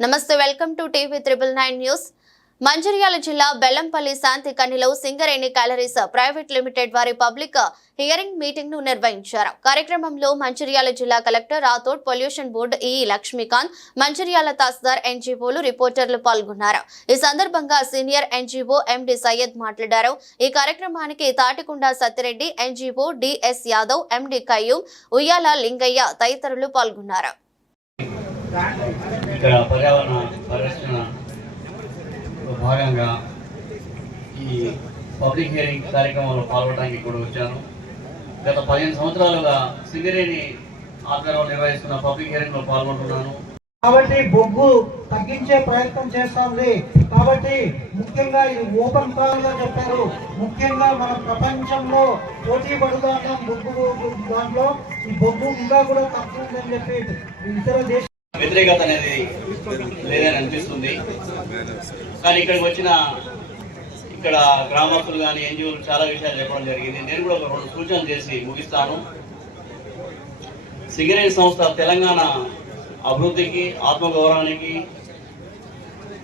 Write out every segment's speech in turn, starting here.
నమస్తే welcome to TV triple nine news. Mancherial జిల్లా బెల్లంపల్లి శాంతి కనిలో సింగరేణి క్యాలరీస్ ప్రైవేట్ లిమిటెడ్ వారి పబ్లిక్ హియరింగ్ మీటింగ్ను నిర్వహించారు. కార్యక్రమంలో మంచిర్యాల జిల్లా కలెక్టర్ రాథోడ్ పొల్యూషన్ బోర్డు ఈ లక్ష్మీకాంత్ మంచిర్యాల తహసీల్దార్ ఎన్జీఓలు రిపోర్టర్లు పాల్గొన్నారు. ఈ సందర్భంగా సీనియర్ ఎన్జీఓ ఎండి సయ్యద్ మాట్లాడారు. ఈ కార్యక్రమానికి Thatikonda Satyareddy NGO DS Yadav MD Qayyum Uyyala Lingaiah తదితరులు పాల్గొన్నారు. ఇక్కడ పర్యావరణ పరిరక్షణ భాగంగా ఈ పబ్లిక్ హియరింగ్ కార్యక్రమంలో పాల్గొనడానికి కూడా వచ్చాను. గత పదిహేను సంవత్సరాలుగా సింగరేణి ఆధ్వర్యంలో నిర్వహిస్తున్న పబ్లిక్ హియరింగ్లో పాల్గొంటున్నాను. కాబట్టి బొగ్గు తగ్గించే ప్రయత్నం చేస్తుంది కాబట్టి ముఖ్యంగా ఇది ఓపెన్ కాల్గా చెప్పారు. ముఖ్యంగా మన ప్రపంచంలో పోటీ పడుతున్న బొగ్గు దాంట్లో ఈ బొగ్గు ఇంకా కూడా తక్కువ ఉందని చెప్పి ఇతర దేశ వ్యతిరేకత అనేది లేదని అనిపిస్తుంది. కానీ ఇక్కడికి వచ్చిన ఇక్కడ గ్రామస్తులు కానీ ఎన్జిఓలు చాలా విషయాలు చెప్పడం జరిగింది. నేను కూడా ఒక రెండు సూచనలు చేసి ముగిస్తాను. సింగరేణి సంస్థ తెలంగాణ అభివృద్ధికి ఆత్మగౌరవానికి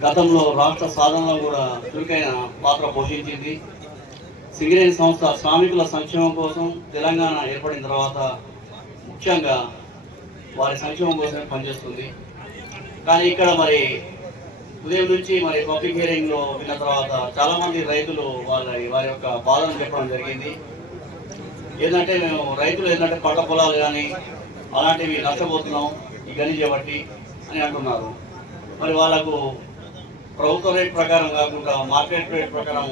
గతంలో రాష్ట్ర సాధనలో కూడా చురుకైన పాత్ర పోషించింది. సింగరేణి సంస్థ శ్రామికుల సంక్షేమం కోసం తెలంగాణ ఏర్పడిన తర్వాత ముఖ్యంగా వారి సంక్షేమం కోసమే పనిచేస్తుంది. కానీ ఇక్కడ మరి ఉదయం నుంచి మరి పబ్లిక్ హియరింగ్లో విన్న తర్వాత చాలామంది రైతులు వాళ్ళ వారి యొక్క బాధను చెప్పడం జరిగింది. ఏంటంటే మేము రైతులు ఏంటంటే పంట పొలాలు కానీ అలాంటివి నష్టపోతున్నాం ఈ గని చేపట్టి అని అంటున్నారు. మరి వాళ్ళకు ప్రభుత్వ రేట్ ప్రకారం కాకుండా మార్కెట్ రేట్ ప్రకారం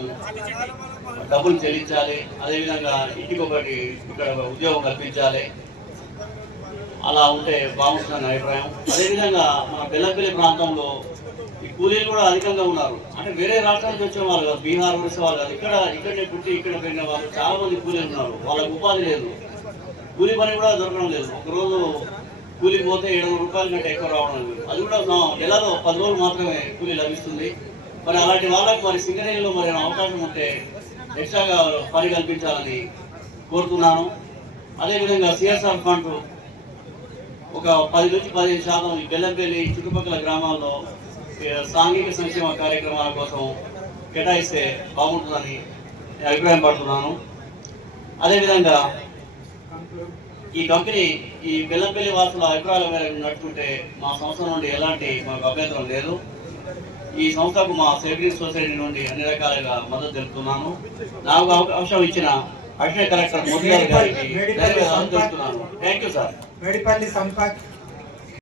డబ్బులు చెల్లించాలి. అదేవిధంగా ఇంటికి ఒకటి ఇక్కడ ఉద్యోగం కల్పించాలి. అలా ఉంటే బాగుంటుందని అభిప్రాయం. అదేవిధంగా మన బెల్లంపల్లి ప్రాంతంలో ఈ కూలీలు కూడా అధికంగా ఉన్నారు. అంటే వేరే రాష్ట్రాల నుంచి వచ్చే వాళ్ళు కాదు బీహార్ ఒడిశా వాళ్ళు కాదు ఇక్కడ ఇక్కడనే పుట్టి ఇక్కడ పెరిగిన వాళ్ళు చాలా మంది కూలీలు ఉన్నారు. వాళ్ళకు ఉపాధి లేదు. కూలీ పని కూడా దొరకడం లేదు. ఒకరోజు కూలీ పోతే ఏడు వందల రూపాయల కంటే ఎక్కువ రావడం లేదు. అది కూడా నెలలో పది రోజులు మాత్రమే కూలీ లభిస్తుంది. మరి అలాంటి వాళ్ళకు మరి సింగరేణిలో మరి అవకాశం ఉంటే ఎక్స్ట్రాగా పని కల్పించాలని కోరుతున్నాను. అదేవిధంగా సిఎస్ఆర్ ఫండ్ ఒక పది నుంచి పదిహేను శాతం ఈ బెల్లంపల్లి చుట్టుపక్కల గ్రామాల్లో సాంఘిక సంక్షేమ కార్యక్రమాల కోసం కేటాయిస్తే బాగుంటుందని నేను అభిప్రాయం పడుతున్నాను. అదేవిధంగా ఈ కంపెనీ ఈ బెల్లంపల్లి వాసుల అభిప్రాయాల మేరకు నడుచుకుంటే మా సంస్థ నుండి ఎలాంటి మాకు అభ్యంతరం లేదు. ఈ సంస్థకు మా సెక్రటరీ సొసైటీ నుండి అన్ని రకాలుగా మద్దతు తెలుపుతున్నాను. నాకు అవకాశం ఇచ్చిన అడిషనల్ కలెక్టర్ మోదీ గారికి thank you sir Medipalli Sampath